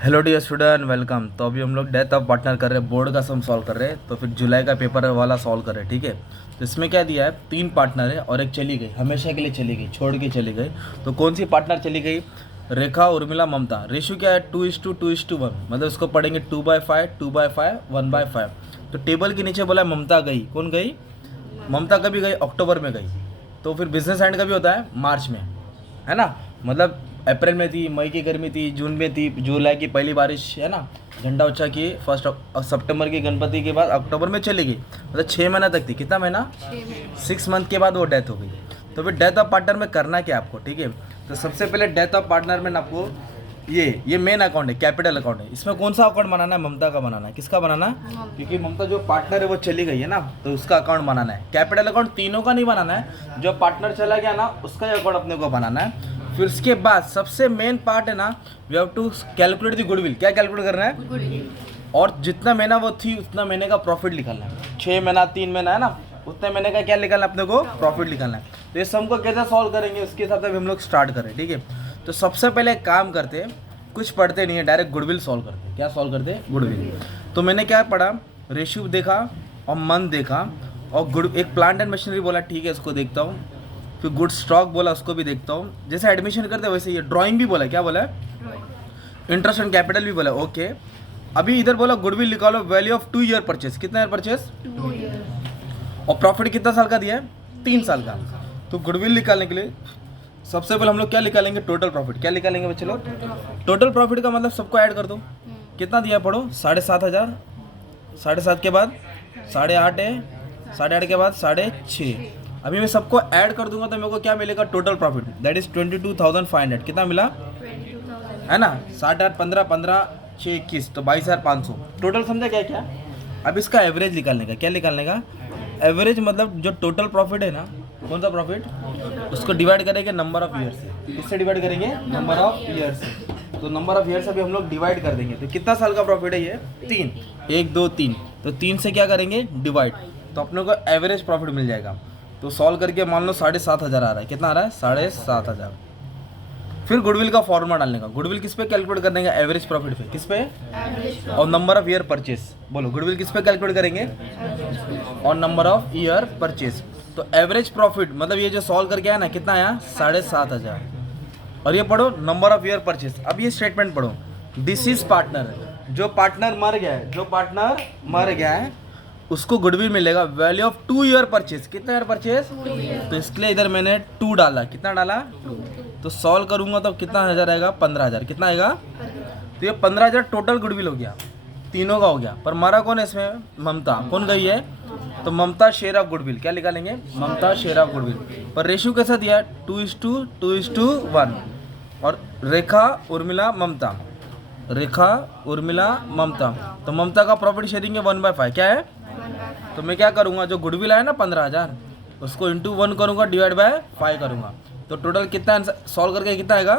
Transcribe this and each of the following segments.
Hello dear student, welcome. तो अभी हम लोग डेथ ऑफ पार्टनर कर रहे हैं, बोर्ड का सम सॉल्व कर रहे हैं। तो फिर जुलाई का पेपर वाला सॉल्व कर रहे हैं, ठीक है। तो इसमें क्या दिया है, 3 पार्टनर है और एक चली गई, हमेशा के लिए चली गई, छोड़ के चली गई। तो कौन सी पार्टनर चली गई? रेखा, उर्मिला, ममता। रेशो क्या है? 2:2:1, मतलब इसको पढ़ेंगे 2/5, 2/5, 1/5। तो टेबल के नीचे बोला है ममता गई। कौन गई? ममता कभी गई? अक्टूबर में गई। तो फिर बिजनेस एंड कभी होता है? मार्च में, है ना। मतलब अप्रैल में थी, मई की गर्मी थी, जून में थी, जुलाई की पहली बारिश, है ना। झंडा उच्चा किए, फर्स्ट सितंबर की गणपति के बाद अक्टूबर में चली गई, मतलब 6 महीना तक थी। कितना महीना? 6 मंथ के बाद वो डेथ हो गई। तो फिर डेथ ऑफ पार्टनर में करना क्या आपको, ठीक है। तो सबसे पहले डेथ ऑफ पार्टनर में ना आपको ये मेन अकाउंट है, कैपिटल अकाउंट है। इसमें कौन सा अकाउंट बनाना है? ममता का बनाना है। किसका बनाना है? क्योंकि ममता जो पार्टनर है वो चली गई है ना, तो उसका अकाउंट बनाना है। कैपिटल अकाउंट तीनों का नहीं बनाना है, जो पार्टनर चला गया ना उसका अकाउंट अपने को बनाना है। फिर उसके बाद सबसे मेन पार्ट है ना, we have to calculate the goodwill. क्या कैलकुलेट करना है? और जितना महीना वो थी उतना महीने का प्रॉफिट निकालना है। 6 महीना, 3 महीना, है ना, उतने महीने का क्या निकालना है अपने को? प्रॉफिट निकालना है। तो ये सम को कैसे सॉल्व करेंगे उसके हिसाब से हम लोग स्टार्ट करें, ठीक है। तो सबसे पहले एक काम करते हैं, कुछ पढ़ते नहीं है, डायरेक्ट गुडविल सॉल्व करते हैं। क्या सॉल्व करते हैं? गुडविल। तो मैंने क्या पढ़ा? रेशियो देखा और मंथ देखा और गुड एक प्लांट एंड मशीनरी बोला, ठीक है, इसको देखता हूँ। फिर गुड स्टॉक बोला, उसको भी देखता हूँ। जैसे एडमिशन करते हैं वैसे ये ड्राइंग भी बोला। क्या बोला है? इंटरेस्ट एंड कैपिटल भी बोला, ओके। अभी इधर बोला गुडविल निकालो, वैल्यू ऑफ 2 ईयर परचेस। कितना ईयर परचेस? 2 years। और प्रॉफिट कितना साल का दिया है? 3 साल का। तो गुडविल निकालने के लिए सबसे पहले हम लोग क्या निकालेंगे? Total profit. क्या निकालेंगे बच्चे लोग? टोटल प्रॉफिट का मतलब सबको ऐड कर दो। कितना दिया पढ़ो? 7,500। 7.5 के बाद 8.5 है, 8.5 के बाद 6.5। अभी मैं सबको ऐड कर दूंगा तो मेरे को क्या मिलेगा? Total profit that is 22,500। कितना मिला? 22,000। है ना। 7, 8, 15, 15, 6, 21, तो 22,500 टोटल। समझा क्या क्या? अब इसका एवरेज निकालने का। क्या निकालने का? एवरेज मतलब जो टोटल प्रॉफिट है ना, कौन सा प्रॉफिट, उसको डिवाइड करेंगे नंबर ऑफ ईयर से। किससे डिवाइड करेंगे? नंबर ऑफ ईयर से। तो नंबर ऑफ ईयर से भी हम लोग डिवाइड कर देंगे। तो कितना साल का प्रॉफिट है ये? 3। 1, 2, 3। तो 3 से क्या करेंगे? डिवाइड। तो अपने को एवरेज प्रॉफिट मिल जाएगा। तो सॉल्व करके मान लो 7,500 आ रहा है। कितना आ रहा है? 7,500। फिर गुडविल का फॉर्मूला डालने का। गुडविल किस पे कैलकुलेट कर देंगे? एवरेज प्रॉफिट पे। किस पे? और नंबर ऑफ ईयर परचेस। बोलो, गुडविल किस पे कैलकुलेट करेंगे? और नंबर ऑफ ईयर परचेस। तो एवरेज प्रॉफिट मतलब ये जो सॉल्व करके आया ना, कितना आया? 7,500। और ये पढ़ो नंबर ऑफ ईयर परचेस। अब ये स्टेटमेंट पढ़ो, दिस इज पार्टनर। जो पार्टनर मर गया है, जो पार्टनर मर गया है उसको गुडविल मिलेगा, वैल्यू ऑफ 2 ईयर परचेस। कितना ईयर परचेस? 2 years। तो इसके लिए इधर मैंने 2 डाला। कितना डाला? 2। तो सॉल्व करूंगा तो कितना हजार आएगा? 15,000। कितना आएगा? तो ये 15,000 टोटल गुडविल हो गया, तीनों का हो गया। पर मरा कौन है इसमें? ममता। कौन गई है? तो ममता शेयर ऑफ गुडविल। क्या निकालेंगे? ममता शेयर ऑफ गुडविल। पर रेशियो कैसा दिया है? 2:2:1। और रेखा, उर्मिला, ममता। रेखा, उर्मिला, ममता। तो ममता का प्रॉफिट शेयरिंग है 1/5। क्या है? तो मैं क्या करूँगा, जो गुडविल आया ना 15,000, उसको इंटू 1 करूँगा, डिवाइड बाय 5 करूँगा। तो टोटल कितना सॉल्व करके कितना आएगा?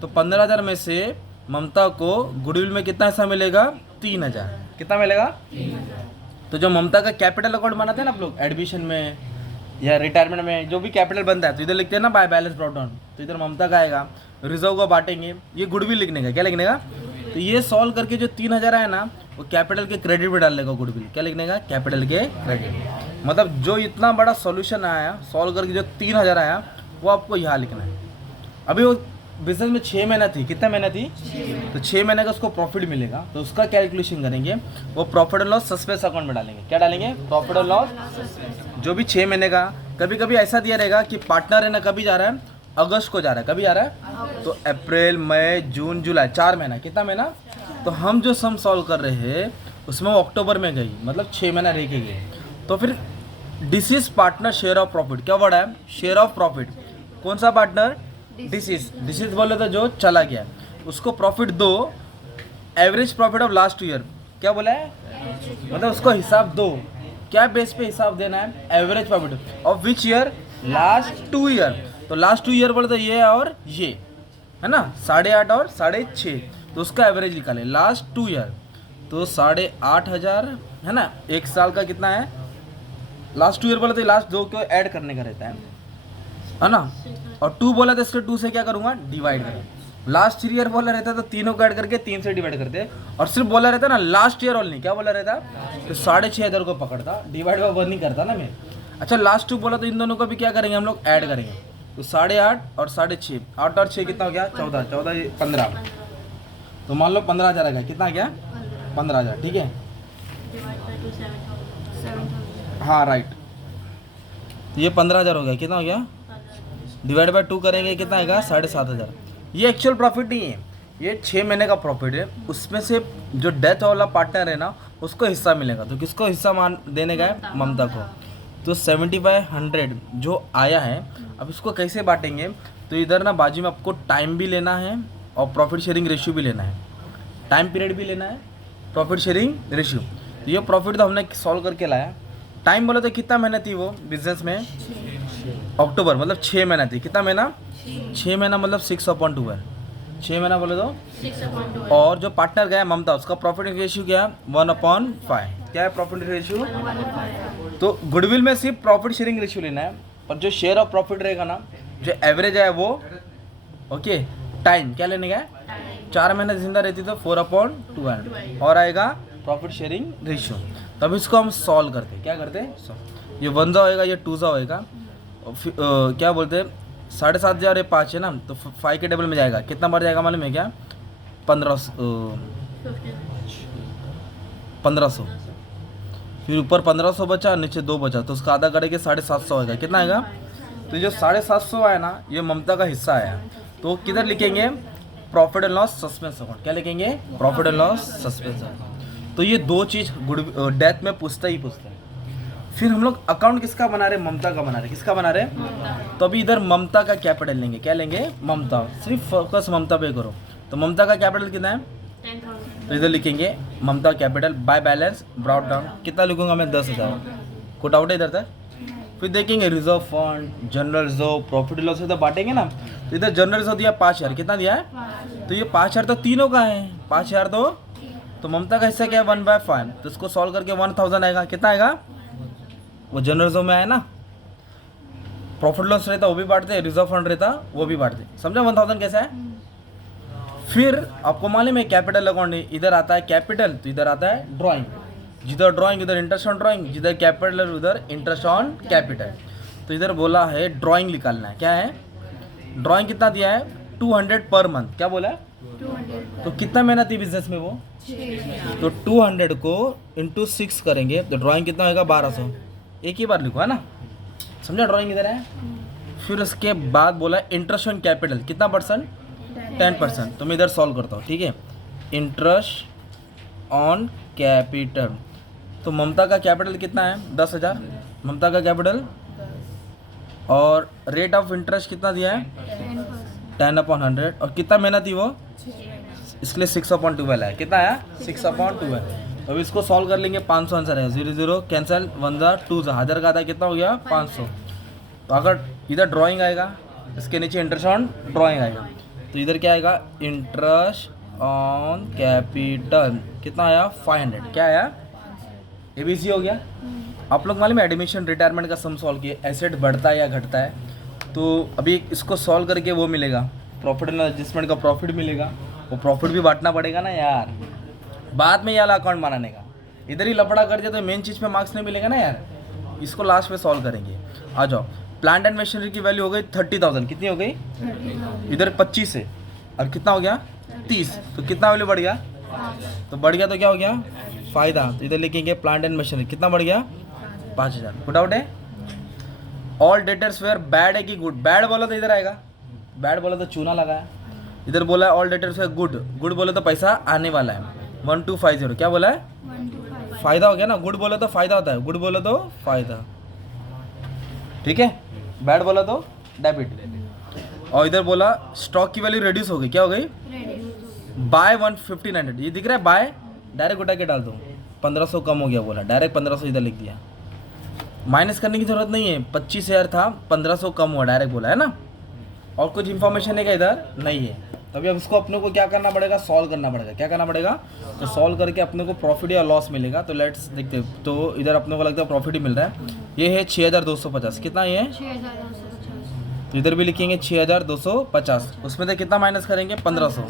तो 15,000 में से ममता को गुडविल में कितना हिस्सा मिलेगा? 3,000। कितना मिलेगा? 3,000। तो जो ममता का कैपिटल अकाउंट बनाते हैं ना आप लोग एडमिशन में या रिटायरमेंट में, जो भी कैपिटल बनता है तो इधर लिखते हैं ना बाय बैलेंस ब्रॉट डाउन, तो इधर ममता का आएगा, रिजर्व का बांटेंगे, ये गुडविल लिखने का। क्या लिखने का? तो ये सॉल्व करके जो 3,000 आया ना, वो कैपिटल के क्रेडिट में डालने का गुडविल। क्या लिखने का? कैपिटल के क्रेडिट। मतलब जो इतना बड़ा सॉल्यूशन आया सॉल्व करके जो 3,000 आया वो आपको यहाँ लिखना है। अभी वो बिजनेस में 6 महीना थी। कितना महीना थी? तो 6 महीने का उसको प्रॉफिट मिलेगा, तो उसका कैलकुलेशन करेंगे, वो profit and loss suspense account में डालेंगे। क्या डालेंगे? Profit and loss. जो भी 6 महीने का, कभी कभी ऐसा दिया रहेगा कि पार्टनर है ना, कभी जा रहा है अगस्त को जा रहा है, कभी आ रहा है तो अप्रैल, मई, जून, जुलाई, 4 महीना। कितना महीना? तो हम जो सम सॉल्व कर रहे हैं उसमें वो अक्टूबर में गई, मतलब 6 महीना रह के गई। तो फिर disease partner share of profit. क्या वर्ड है? Share of profit. कौन सा पार्टनर? डिसीज बोले तो जो चला गया, उसको प्रॉफिट दो, average profit of last year. क्या बोला है? मतलब उसको हिसाब दो। क्या बेस पे हिसाब देना है? Average profit of which year? Last 2 year. तो लास्ट 2 ईयर बोले तो ये और ये, है ना, 8.5 और 6.5। तो उसका एवरेज निकाले लास्ट 2 ईयर। तो 8,500, है ना। एक साल का कितना है? लास्ट 2 ईयर बोले तो लास्ट 2 को ऐड करने का रहता है ना। और 2 बोला तो इसके 2 से क्या करूँगा? डिवाइड करूँगा। लास्ट ईयर बोला रहता तो तीनों को ऐड करके 3 से डिवाइड करते, और सिर्फ बोला रहता ना लास्ट ईयर ओनली, क्या बोला रहता तो 6,500 को पकड़ता, डिवाइड बाय 1 नहीं करता ना मैं। अच्छा लास्ट 2 बोला तो इन दोनों को भी क्या करेंगे हम लोग, ऐड करेंगे। तो 8.5 और 6.5, 8 और 6 कितना हो गया 14, 14 15, तो मान लो 15,000 आ गया, कितना आ गया 15,000, ठीक है। Divide by 2 7,000। हाँ राइट, तो ये 15,000 हो गया, कितना हो गया, डिवाइड बाय 2 करेंगे कितना आएगा 7,500। ये एक्चुअल प्रॉफिट नहीं है, ये 6 महीने का प्रॉफिट है। उसमें से जो डेथ वाला पार्टनर है ना उसको हिस्सा मिलेगा, तो किसको हिस्सा मान देने का है, ममता को। तो 70/100 जो आया है, अब इसको कैसे बांटेंगे, तो इधर ना बाजू में आपको टाइम भी लेना है और प्रॉफिट शेयरिंग रेशियो भी लेना है, टाइम पीरियड भी लेना है, प्रॉफिट शेयरिंग रेशियो। तो ये प्रॉफिट तो हमने सॉल्व करके लाया। टाइम बोले तो कितना महीना थी वो बिजनेस में, अक्टूबर, मतलब 6 महीना थी, कितना महीना 6 महीना, मतलब 6/2 है, 6 महीना बोले तो। 6/2। और जो पार्टनर गया ममता, उसका प्रॉफिट रेशियो क्या है 1/5, क्या है प्रॉफिट रेशियो। तो गुडविल में सिर्फ प्रॉफिट शेयरिंग रेशियो लेना है, पर जो शेयर ऑफ प्रॉफिट रहेगा ना, जो एवरेज है वो, ओके, टाइम क्या लेने का है, 4 महीने जिंदा रहती तो 4/2 है, और आएगा प्रॉफिट शेयरिंग रेशियो। तब इसको हम सॉल्व करते, क्या करते हैं, ये 1 जा होएगा, ये 2 जा होएगा, क्या बोलते हैं 7,500 और ये 5 है ना, तो 5 के टेबल में जाएगा, कितना बढ़ जाएगा मालूम है क्या, 1500, फिर ऊपर 1500 बचा, नीचे 2 बचा, तो उसका आधा करेंगे 750 होएगा, कितना आएगा। तो जो 750 आया ना, ये ममता का हिस्सा आया, तो किधर लिखेंगे, profit and loss suspense account, क्या लिखेंगे, profit and loss suspense account. तो ये 2 चीज़ डेथ में पूछता ही पूछता है। फिर हम लोग अकाउंट किसका बना रहे, ममता का बना रहे, किसका बना रहे, तो अभी इधर ममता का कैपिटल लेंगे, क्या लेंगे, ममता, सिर्फ फोकस ममता पे करो। तो ममता का कैपिटल कितना है, 10,000। तो इधर लिखेंगे Mamta capital by balance brought down, कितना लिखूंगा मैं 10,000, कुछ डाउट है इधर तक। फिर देखेंगे reserve fund, general reserve, profit loss से तो बांटेंगे ना, तो इधर जनरल रिजर्व दिया 5,000, कितना दिया है, तो ये 5,000 तो तीनों का है, 5,000 तो ममता का हिस्सा क्या है 1/5, तो इसको सॉल्व करके 1,000 आएगा, कितना आएगा, वो जनरल रिजर्व में आया ना, प्रॉफिट लॉस रहता वो भी बांटते, रिजर्व फंड रहता वो भी बांटते, समझा 1,000 कैसा है। फिर आपको मालूम है कैपिटल अकाउंट, इधर आता है कैपिटल, तो इधर आता है ड्राइंग, जिधर ड्राइंग उधर इंटरेस्ट ऑन ड्राइंग, जिधर कैपिटल उधर इंटरेस्ट ऑन कैपिटल। तो इधर बोला है ड्राइंग निकालना है, क्या है, ड्राइंग कितना दिया है 200 पर मंथ, क्या बोला है, 200। तो कितना महीना थी बिजनेस में वो, 6,000। तो 200 को इंटू 6 करेंगे तो ड्राइंग कितना होगा 1200, एक ही बार लिखो है ना, समझा, ड्राइंग इधर है। फिर उसके बाद बोला इंटरेस्ट ऑन कैपिटल कितना परसेंट, 10%, तो मैं इधर सॉल्व करता हूँ, ठीक है, इंटरेस्ट ऑन कैपिटल, तो ममता का कैपिटल कितना है 10,000, ममता का कैपिटल, और रेट ऑफ इंटरेस्ट कितना दिया है 10/100, और कितना महीना थी वो, इसलिए 6/12 है, कितना आया 6/12। अब इसको सॉल्व कर लेंगे, 500 आंसर है, 0 0 कैंसिल, 1 जा 2 जा, 1000 का आता है, कितना हो गया 500। तो अगर इधर ड्राइंग आएगा, इसके नीचे इंटरेस्ट ऑन ड्राइंग आएगा, तो इधर क्या आएगा, इंटरेस्ट ऑन कैपिटल कितना आया 500, क्या आया, ABC हो गया। आप लोग मालूम है एडमिशन रिटायरमेंट का सम सॉल्व किए, एसेट बढ़ता है या घटता है, तो अभी इसको सॉल्व करके वो मिलेगा, प्रॉफिट एंड एडजस्टमेंट का प्रॉफिट मिलेगा, वो प्रॉफिट भी बांटना पड़ेगा ना यार, बाद में ये वाला अकाउंट बनाने का, इधर ही लपड़ा कर दिया तो मेन चीज़ पे मार्क्स नहीं मिलेगा ना यार, इसको लास्ट में सॉल्व करेंगे। आ जाओ, प्लांट एंड मशीनरी की वैल्यू हो गई 30,000, कितनी हो गई, 30,000। इधर 25 है, और कितना हो गया 30, तो कितना वैल्यू बढ़ गया, तो बढ़ गया तो क्या हो गया फ़ायदा, तो इधर लिखेंगे प्लांट एंड मशीनरी कितना बढ़ गया 5,000। गुड आउट है। ऑल डेटर्स वेयर बैड है कि गुड, बैड बोला तो इधर आएगा, बैड बोला तो चूना लगाया, इधर बोला है all debtors were good, good बोले तो पैसा आने वाला है, 1250, क्या बोला है 125। फायदा हो गया ना, गुड बोला तो फायदा होता है, गुड बोला तो फायदा, ठीक है, बैड बोला तो डेबिट। और इधर बोला स्टॉक की वैल्यू रिड्यूस हो गई, क्या हो गई, बाय 1,500, ये दिख रहा है बाय, डायरेक्ट उठा के डाल दो, 1500 कम हो गया बोला, डायरेक्ट 1500 इधर लिख दिया, माइनस करने की जरूरत नहीं है, 25,000 था 1500 कम हुआ, डायरेक्ट बोला है ना, और कुछ इन्फॉर्मेशन है क्या इधर नहीं है। तभी अब इसको अपने को क्या करना पड़ेगा, सॉल्व करना पड़ेगा, क्या करना पड़ेगा, तो सॉल्व करके अपने को प्रॉफिट या लॉस मिलेगा। तो लेट्स देखते हैं, तो इधर अपने को लगता है प्रॉफिट ही मिल रहा है, ये है 6,250, कितना ये है, 6,250। तो इधर भी लिखेंगे 6250, उसमें से कितना माइनस करेंगे 1500।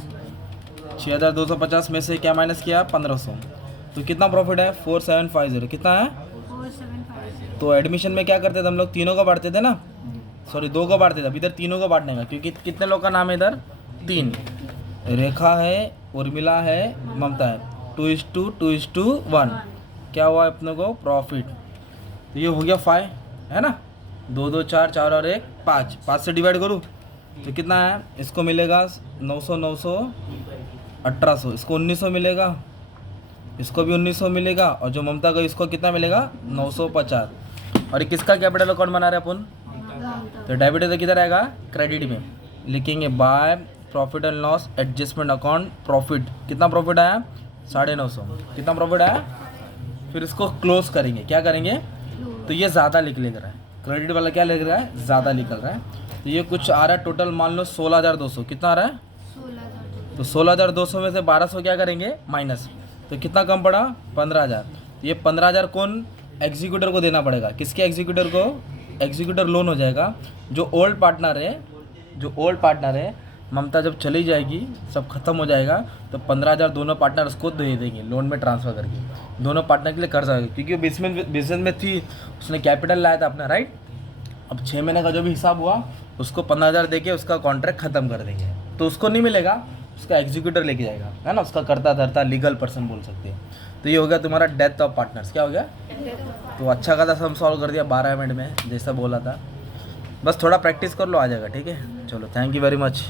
6250 में से क्या माइनस किया 1500, तो कितना प्रॉफिट है 4750, कितना है। 4750। तो एडमिशन में क्या करते थे हम लोग, तीनों को बांटते थे ना, सॉरी 2 को बांटते थे, अब इधर तीनों को बांटने का, क्योंकि कितने लोग का नाम है इधर 3, रेखा है, उर्मिला है, ममता है, 2:1, क्या हुआ अपने को प्रॉफिट। तो ये हो गया 5 है ना, 2 2 4 4 और 1 5, 5 से डिवाइड करूँ तो कितना है, इसको मिलेगा 900 900 1800, इसको 1900 मिलेगा, इसको भी 1900 मिलेगा, और जो ममता का इसको कितना मिलेगा 950। और ये किसका कैपिटल अकाउंट बना रहे हैं अपन, तो डेबिट है तो किधर आएगा क्रेडिट में, लिखेंगे by profit and loss adjustment account profit, कितना प्रॉफिट आया 950, कितना प्रॉफिट आया। फिर इसको क्लोज करेंगे, क्या करेंगे, तो ये ज़्यादा लिख रहा है, क्रेडिट वाला क्या लिख रहा है ज़्यादा निकल रहा है, तो ये कुछ आ रहा है टोटल मान लो 16200, कितना आ रहा है, 16,000। तो 16200 में से 1200 क्या करेंगे माइनस, तो कितना कम पड़ा 15000। तो ये 15000 कौन एग्जीक्यूटर को देना पड़ेगा, किसके एग्जीक्यूटर को, एग्जीक्यूटर लोन हो जाएगा, जो ओल्ड पार्टनर है, ममता जब चली जाएगी सब खत्म हो जाएगा, तो 15000 दोनों पार्टनर उसको दे देंगे लोन में ट्रांसफ़र करके, दोनों पार्टनर के लिए कर सकते, क्योंकि वो बिजनेस में थी, उसने कैपिटल लाया था अपना, राइट। अब 6 महीने का जो भी हिसाब हुआ उसको 15000 दे के उसका कॉन्ट्रैक्ट ख़त्म कर देंगे, तो उसको नहीं मिलेगा, उसका एग्जीक्यूटर लेके जाएगा, है ना, उसका करता धरता लीगल पर्सन बोल सकते हैं। तो ये हो गया तुम्हारा डेथ ऑफ पार्टनर्स, क्या हो गया। तो अच्छा खासा हम सॉल्व कर दिया 12 मिनट में, जैसा बोला था, बस थोड़ा प्रैक्टिस कर लो आ जाएगा, ठीक है। चलो थैंक यू वेरी मच।